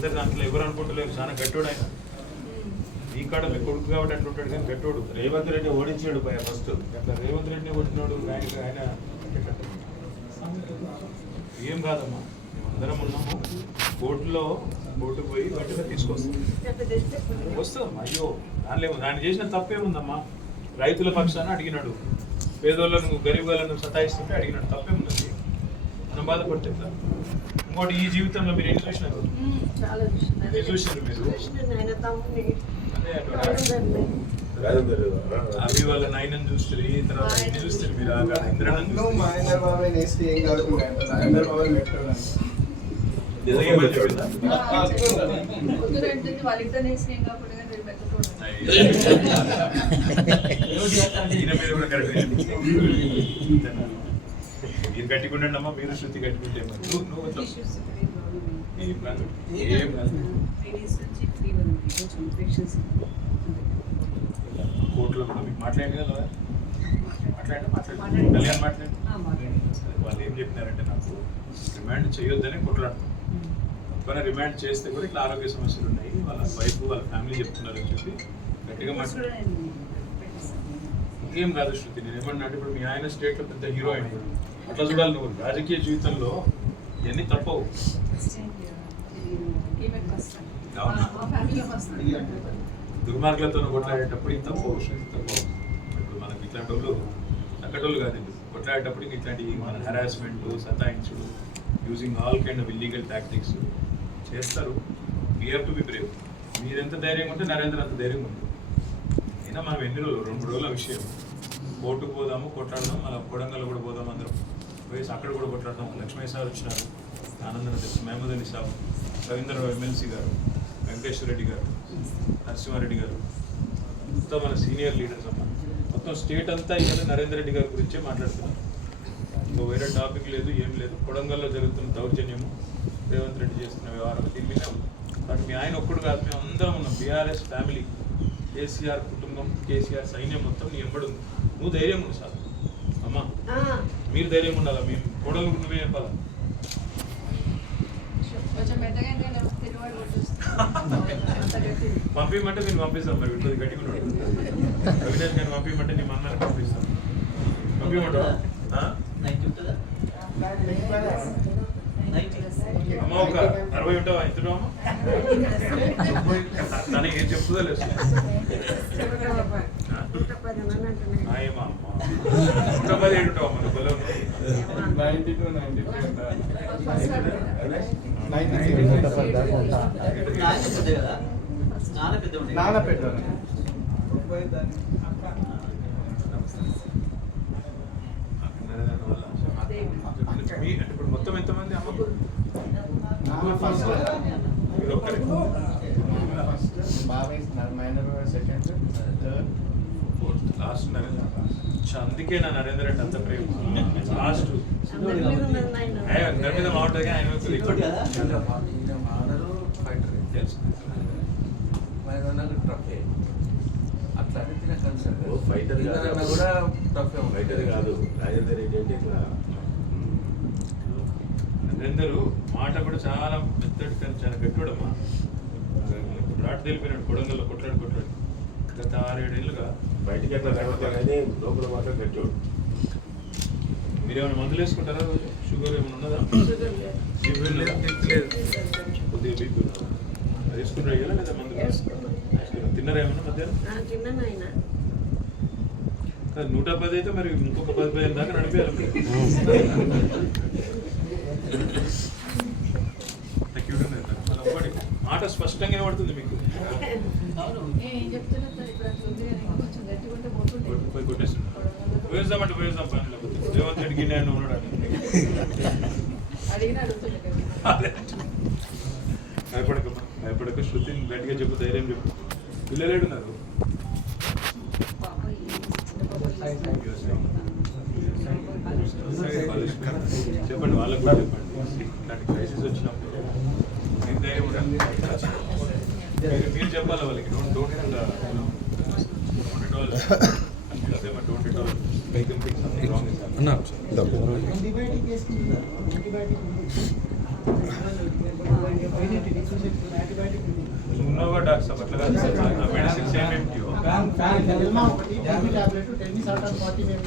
నరేందర్ దాంట్లో ఎవరు అనుకుంటలేరు, చాలా గట్టోడు ఆయన. ఈ కాడ మీ కొడుకు కాబట్టి అంటుంటాడు కానీ గట్టోడు. రేవంత్ రెడ్డి ఓడించాడు ఫస్ట్. అట్లా రేవంత్ రెడ్డిని కొట్టినాడు ఆయన ఏం కాదమ్మా. మేమందరం ఉన్నాము, కోర్టుకు పోయి గట్టిగా తీసుకొస్తాం. వస్తుందమ్మా. అయ్యో దాన్ని చేసిన తప్పేముందమ్మా? రైతుల పక్షాన అడిగినాడు, పేదోళ్ళను గరీబ్ వాళ్ళను సతాయిస్తుంటే అడిగినాడు, తప్పేముందండి? మనం బాధపడితే ఇంకోటి, ఈ జీవితంలో మీరు ఎన్ని చూసినారు? ఎన్ని చూసినారు మీరు? అవి వాళ్ళ నాయనని చూస్తారు, తర్వాత ఎన్ని చూస్తారు మీరు? మీరు కట్టుకుంటండి అమ్మా, మీరు శృతి కట్టుకుంటే కోర్టులో కూడా మీకు మాట్లాడండి కదా, మాట్లాడండి కళ్యాణ్ మాట్లాడండి. వాళ్ళు ఏం చెప్పినారంటే, నాకు రిమాండ్ చేయొద్దని కొట్లాడుతున్నాం, కానీ రిమాండ్ చేస్తే కూడా ఇట్లా ఆరోగ్య సమస్యలు ఉన్నాయి, వాళ్ళ వైఫ్ వాళ్ళ ఫ్యామిలీ చెప్తున్నారని చెప్పి గట్టిగా మాట్లాడారు. ఇంకేం కాదు శృతి, నేను ఏమన్నా అంటే, ఇప్పుడు మీ ఆయన స్టేట్లో పెద్ద హీరో అయిన అట్లా చూడాలి. నువ్వు రాజకీయ జీవితంలో ఇవన్నీ తప్పవు. దుర్మార్గులతో కొట్లాడేటప్పుడు ఇది తప్పవు, తప్పవు. ఇప్పుడు మనకి ఇట్లాంటి వాళ్ళు తగ్గటోళ్ళు కాదండి, కొట్లాడేటప్పుడు ఇట్లాంటి మన హెరాస్మెంట్, సతాయించుడు, using all kind of illegal tactics చేస్తారు. We have to be brave. మీరు ఎంత ధైర్యంగా ఉంటే నరేంద్ర అంత ధైర్యంగా ఉంది. అయినా మనం ఎన్ని రోజులు, 2 రోజుల విషయం. కోర్టుకు పోదాము, కొట్లాడదాం, మళ్ళీ కొడంగల్ కూడా పోదాం, అందరం పోయేసి అక్కడ కూడా కొట్లాడదాం. లక్ష్మీ సార్ వచ్చినారు, ఆనందన మహమూద్ అలీ సాబ్, రవీంద్రరావు ఎమ్మెల్సీ గారు, వెంకటేశ్వర రెడ్డి గారు, నరసింహారెడ్డి గారు, మొత్తం మన సీనియర్ లీడర్స్ అమ్మ. మొత్తం స్టేట్ అంతా ఇవాళ నరేంద్ర రెడ్డి గారి గురించే మాట్లాడుతున్నారు. ఇంకో వేరే టాపిక్ లేదు, ఏం లేదు. కొడంగల్లో జరుగుతున్న దౌర్జన్యము, రేవంత్ రెడ్డి చేస్తున్న వ్యవహారం, దీని మీద ఉంది. బట్ మీ ఆయన ఒక్కడు కాదు, మేము అందరం ఉన్నాం. బీఆర్ఎస్ ఫ్యామిలీ, కేసీఆర్ కుటుంబం, కేసీఆర్ సైన్యం మొత్తం నీ ఎంబడి ఉంది. నువ్వు ధైర్యం ఉంది సార్ అమ్మా, మీరు ధైర్యం ఉండాలా, మేము కోడలు నువ్వే చెప్పాలా. పంపించమంటే నేను పంపిస్తాను, మరి ఉంటుంది గట్టిగా అవినాష్ గారిని పంపించమంటే నేను అన్నది పంపిస్తాను. పంపించమంటావా అమ్మ? ఒక 60 ఉంటావా? ఇంతలో అమ్మ తనకి ఏం చెప్తుందో లేదు. ఏమా అమ్మ 117 ఉంటావా? మన బలం 92. ఇప్పుడు మొత్తం ఎంతమంది అమ్మకు? మీరు ఒక్కరే? లాస్ట్ నరేంద్ర. అందుకే నా నరేంద్ర రెడ్డి అంత ప్రేమ. లాస్ట్ అందరి మీద బాగుంటుంది, ఆయన నరేందరు మాట కూడా చాలా మెత్తడి, కానీ చాలా గట్టివాడమ్మా. రాట్ తెలిపినాడు కొడంగల్లో కొట్లాడు. గత 6-7 ఏళ్ళుగా బయటికి లోపల మాత్రం గట్టివాడు. మీరేమైనా మందులు వేసుకుంటారా? షుగర్ ఏమైనా ఉన్నదా? కొద్దిగా బీపీ వేసుకుంటారా లేదా? మందులు తిన్నారా ఏమన్నా మధ్యాహ్నం? 110 అయితే మరి ఇంకొక 10-15 దాకా నడిపేయాలి. మాట స్పష్టంగా పడుతుంది మీకు. పోయి కొట్టేస్తున్నా పోయేద్దామంటే పోయేద్దాం పని, లేకపోతే రేవంత్ రెడ్డి గిన్నె ఉన్నాడు. భయపడక శృతిని గట్టిగా చెప్పు, ధైర్యం చెప్పు. పిల్లలేడున్నారు. చెప్పండి, వాళ్ళకు కూడా చెప్పండి. ఇట్లాంటి క్రైసిస్ వచ్చినప్పుడు నేను ధైర్యం ఉండాలి. మీరు చెప్పాలి వాళ్ళకి. డోంట్ ఉన్నావు కదా డాక్టర్ సాబ్ అట్లా కాదు ఆ మెడిసిన్స్ ఏమేమి ఫ్యాన్ ఒకటి టాబ్లెట్ టెన్నిస్ ఆట 40 మేము